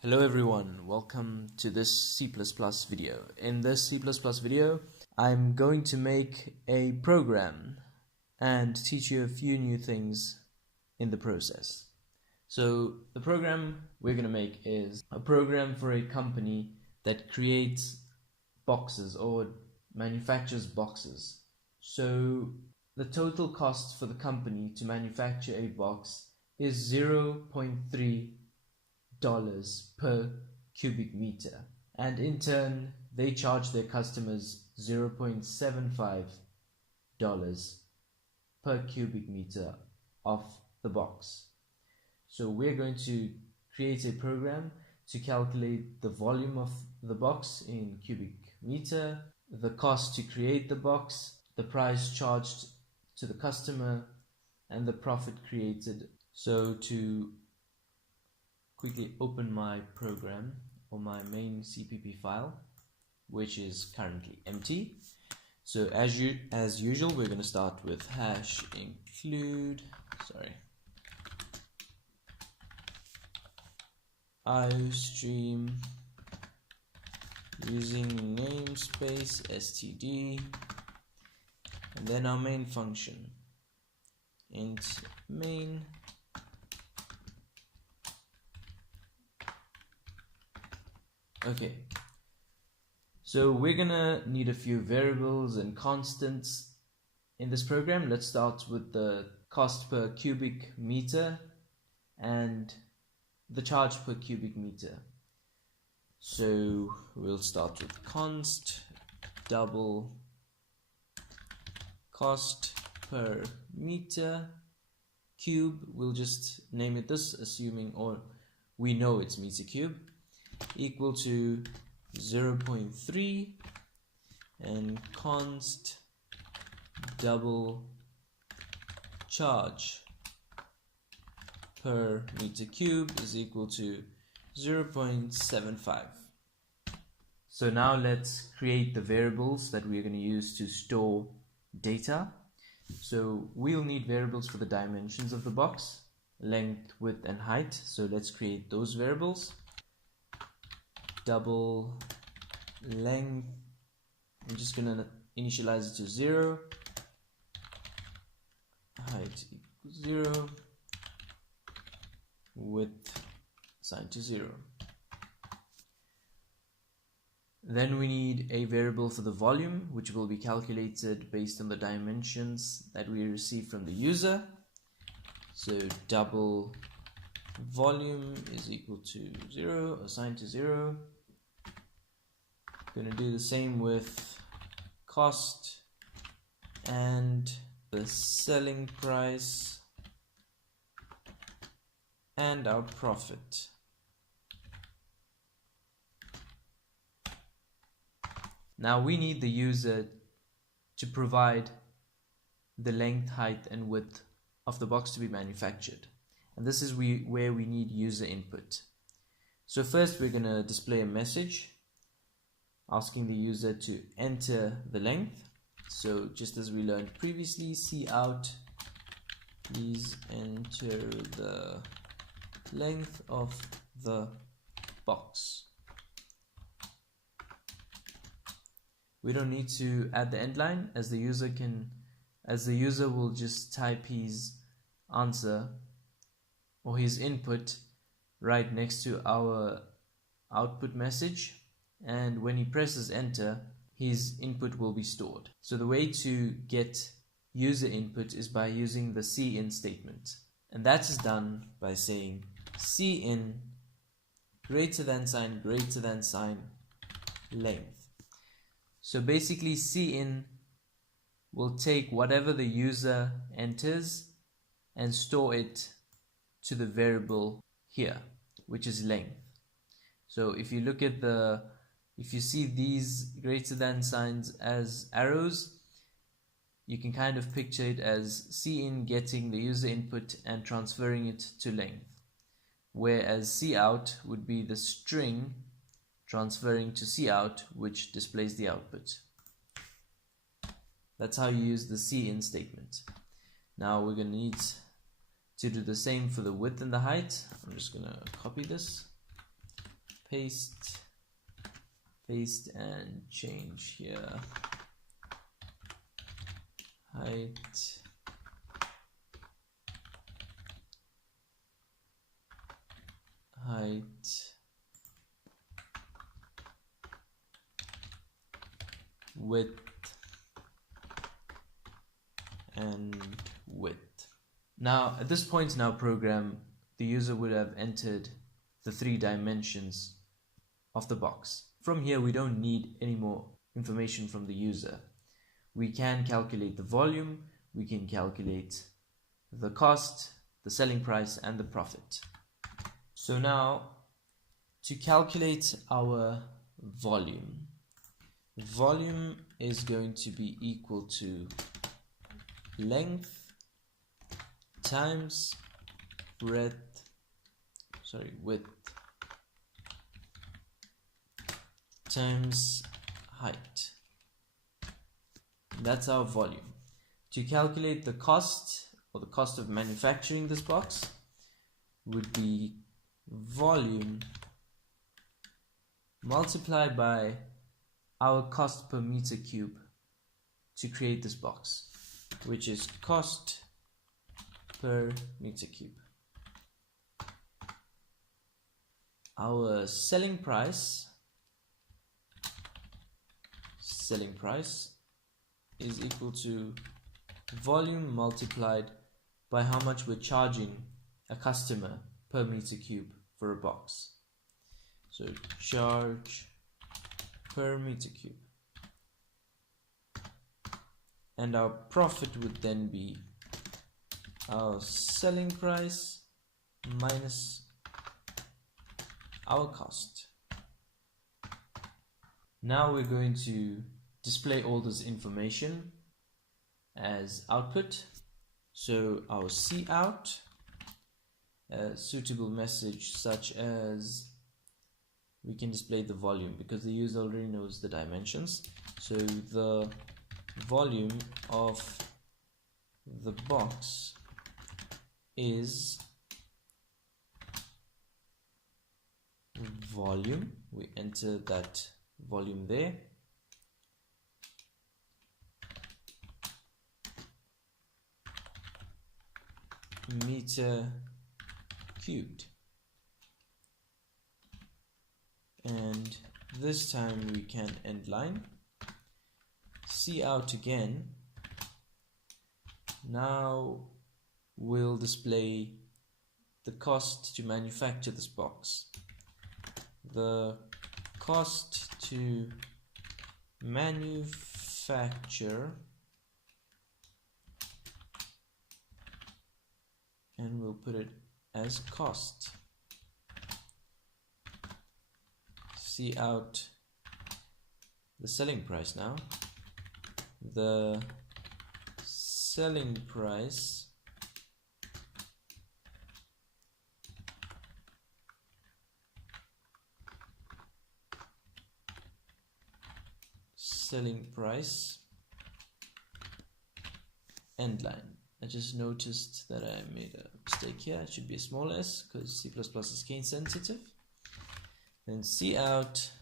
Hello everyone, welcome to this C++ video. In this C++ video, I'm going to make a program and teach you a few new things in the process. So the program we're going to make is a program for a company that creates boxes or manufactures boxes. So the total cost for the company to manufacture a box is $0.3 per cubic meter, and in turn they charge their customers $0.75 per cubic meter of the box. So we're going to create a program to calculate the volume of the box in cubic meter, the cost to create the box, the price charged to the customer, and the profit created. So to quickly open my program or my main CPP file, which is currently empty. So as usual, we're going to start with hash include iostream using namespace std, and then our main function int main. Okay, so we're gonna need a few variables and constants in this program. Let's start with the cost per cubic meter and the charge per cubic meter. So we'll start with const double cost per meter cube. We'll just name it this, assuming or we know it's meter cube, equal to 0.3, and const double charge per meter cube is equal to 0.75. So now let's create the variables that we're going to use to store data. So we'll need variables for the dimensions of the box, length, width, and height. So let's create those variables. Double length, I'm just gonna initialize it to 0, height equals 0, width assigned to 0. Then we need a variable for the volume, which will be calculated based on the dimensions that we receive from the user. So double volume is equal to 0, assigned to 0. Going to do the same with cost and the selling price and our profit. Now we need the user to provide the length, height, and width of the box to be manufactured, and this is where we need user input. So first we're going to display a message asking the user to enter the length. So just as we learned previously, cout, please enter the length of the box. We don't need to add the end line, as the user will just type his answer or his input right next to our output message, and when he presses enter, his input will be stored. So the way to get user input is by using the cin statement, and that is done by saying cin greater than sign length. So basically cin will take whatever the user enters and store it to the variable here, which is length. So if you look at if you see these greater than signs as arrows, you can kind of picture it as cin getting the user input and transferring it to length, whereas cout would be the string transferring to cout, which displays the output. That's how you use the cin statement. Now we're going to need to do the same for the width and the height. I'm just going to copy this paste and change here height width and width. Now at this point in our program, the user would have entered the 3 dimensions of the box. From here we don't need any more information from the user. We can calculate the volume, we can calculate the cost, the selling price and the profit. So now to calculate our volume is going to be equal to length times width times height. That's our volume. To calculate the cost, or the cost of manufacturing this box, would be volume multiplied by our cost per meter cube to create this box, which is cost per meter cube. Our selling price is equal to volume multiplied by how much we're charging a customer per meter cube for a box. So charge per meter cube. And our profit would then be our selling price minus our cost. Now we're going to display all this information as output. So our cout, a suitable message such as, we can display the volume because the user already knows the dimensions. So the volume of the box is volume. We enter that volume there. Meter cubed. And this time we can end line. Cout again. Now we'll display the cost to manufacture this box. The cost to manufacture, and we'll put it as cost. Cout the selling price now. The selling price end line. I just noticed that I made a mistake here. It should be a small s because C++ is case sensitive. Then cout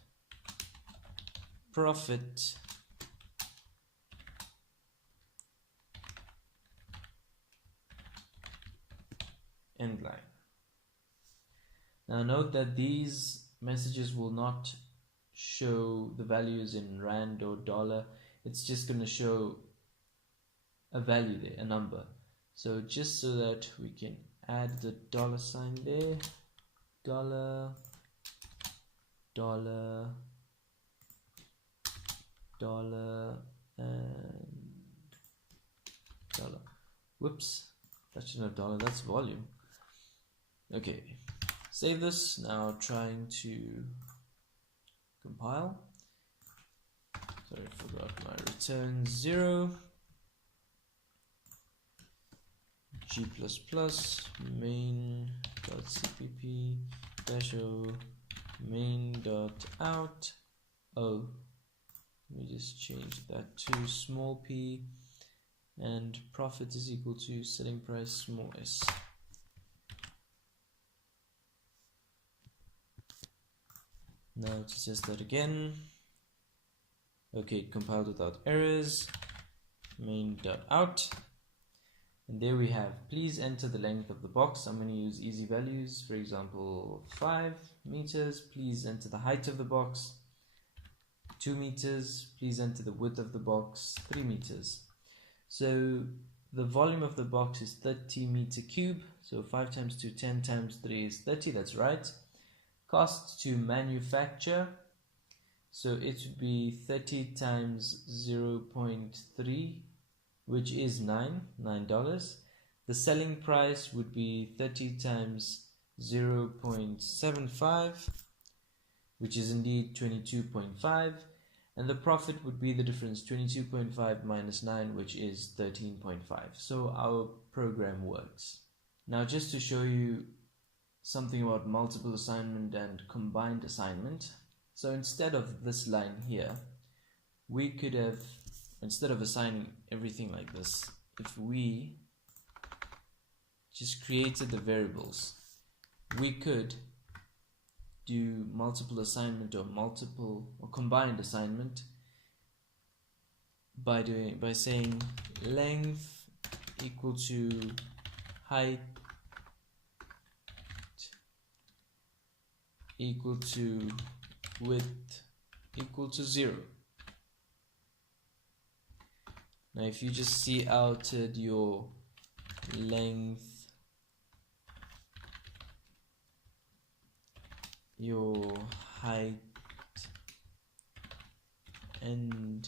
profit end line. Now note that these messages will not show the values in rand or dollar. It's just going to show a value there, a number. So just so that we can add the dollar sign there, dollar, dollar, dollar, and dollar. Whoops, that shouldn't have dollar, that's volume. Okay, save this. Now trying to compile. Sorry, I forgot my return 0. G++ main.cpp -o main.out. Oh, let me just change that to small p, and profit is equal to selling price small s. Now to test that again. Okay, it compiled without errors. Main.out. And there we have, please enter the length of the box. I'm going to use easy values, for example 5 meters. Please enter the height of the box, 2 meters. Please enter the width of the box, 3 meters. So the volume of the box is 30 meter cube. So 5 times 2, 10 times 3 is 30, that's right. Cost to manufacture, so it would be 30 times 0.3, which is $9. The selling price would be 30 times 0.75, which is indeed 22.5, and the profit would be the difference, 22.5 minus 9, which is 13.5. So our program works. Now just to show you something about multiple assignment and combined assignment, so instead of this line here, we could have, instead of assigning everything like this, if we just created the variables, we could do multiple assignment or combined assignment by saying length equal to height equal to width equal to 0. Now if you just see outed your length, your height, and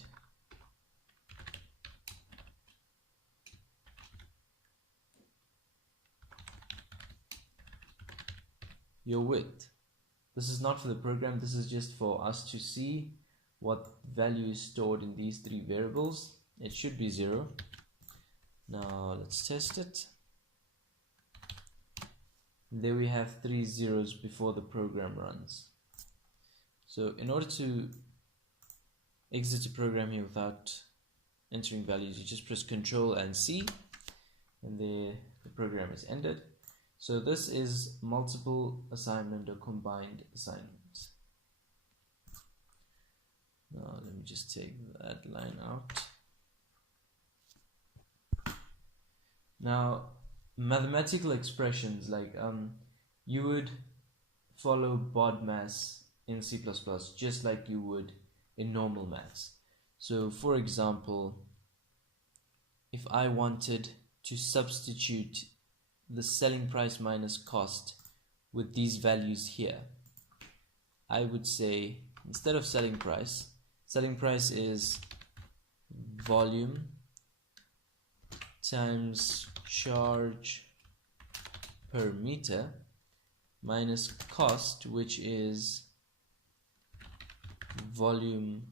your width. This is not for the program, this is just for us to see what value is stored in these 3 variables. It should be 0. Now let's test it. There we have 3 zeros before the program runs. So in order to exit a program here without entering values, you just press Ctrl and C, and there the program is ended. So this is multiple assignment or combined assignment. Now let me just take that line out. Now mathematical expressions, like you would follow BODMAS in C++ just like you would in normal maths. So for example, if I wanted to substitute the selling price minus cost with these values here, I would say, instead of selling price is volume times charge per meter minus cost, which is volume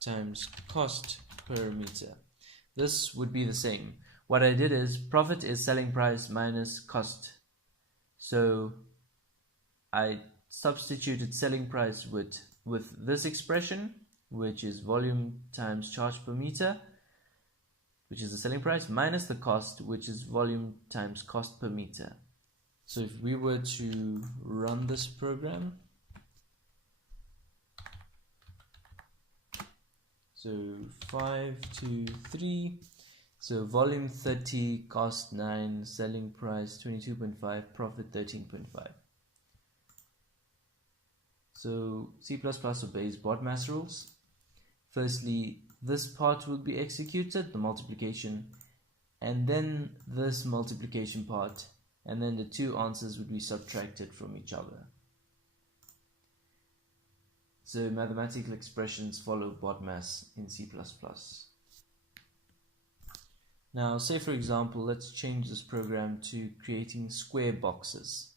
times cost per meter. This would be the same. What I did is, profit is selling price minus cost. So I substituted selling price with this expression, which is volume times charge per meter, which is the selling price, minus the cost, which is volume times cost per meter. So if we were to run this program, so 5, 2, 3, so volume 30, cost 9, selling price 22.5, profit 13.5. So C++ obeys BODMAS rules. Firstly, this part will be executed, the multiplication, and then this multiplication part, and then the 2 answers would be subtracted from each other. So mathematical expressions follow BODMAS in C++. Now say for example, let's change this program to creating square boxes.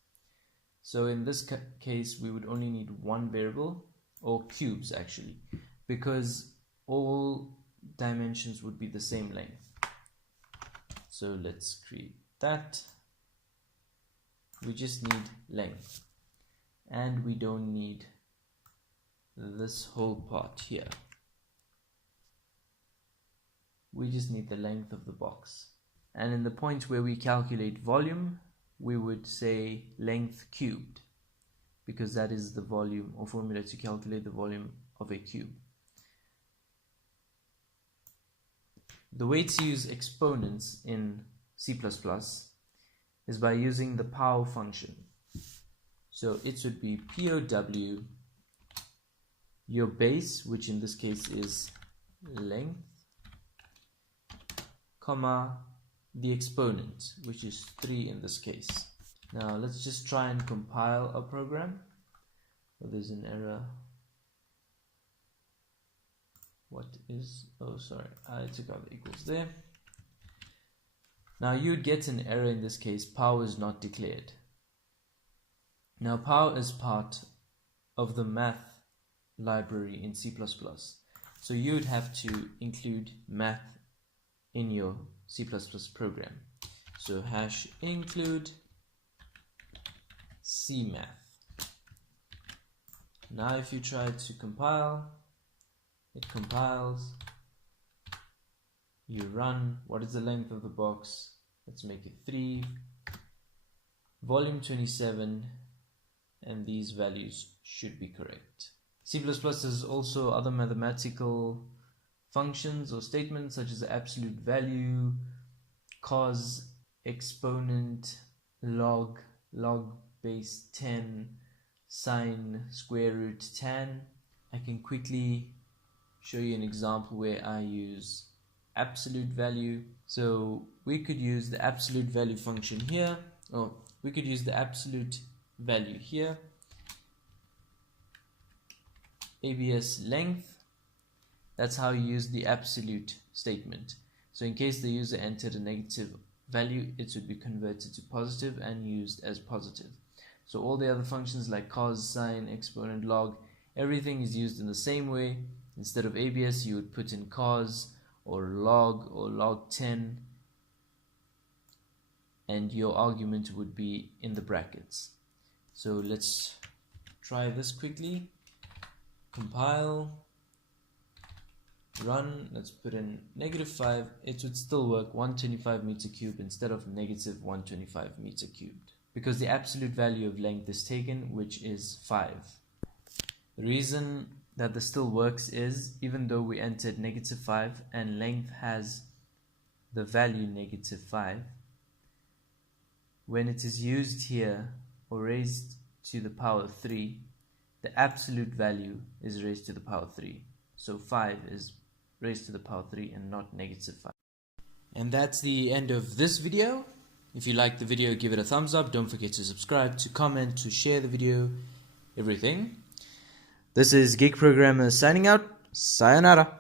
So in this case we would only need 1 variable, or cubes actually, because all dimensions would be the same length. So let's create that. We just need length, and we don't need this whole part here. We just need the length of the box. And in the point where we calculate volume, we would say length cubed, because that is the volume or formula to calculate the volume of a cube. The way to use exponents in C++ is by using the pow function. So it would be POW, your base, which in this case is length, comma, the exponent, which is 3 in this case. Now let's just try and compile our program. Oh, there's an error. I took out the equals there. Now you'd get an error in this case, pow is not declared. Now pow is part of the math library in C++. So you'd have to include math in your C++ program. So hash include cmath. Now if you try to compile, it compiles, you run. What is the length of the box? Let's make it 3, volume 27, and these values should be correct. C++ has also other mathematical functions or statements such as absolute value, cos, exponent, log base 10, sine, square root, tan. I can quickly show you an example where I use absolute value. So we could use the absolute value function here, or we could use the absolute value here, ABS length. That's how you use the absolute statement. So in case the user entered a negative value, it would be converted to positive and used as positive. So all the other functions like cos, sine, exponent, log, everything is used in the same way. Instead of ABS, you would put in cos or log 10, and your argument would be in the brackets. So let's try this quickly. Compile, run. Let's put in -5. It would still work 125 meter cubed instead of -125 meter cubed, because the absolute value of length is taken, which is 5. The reason that this still works is, even though we entered -5 and length has the value -5, when it is used here or raised to the power 3, the absolute value is raised to the power 3. So 5 is raised to the power 3 and not -5. And that's the end of this video. If you liked the video, give it a thumbs up. Don't forget to subscribe, to comment, to share the video, everything. This is Geek Programmer signing out. Sayonara.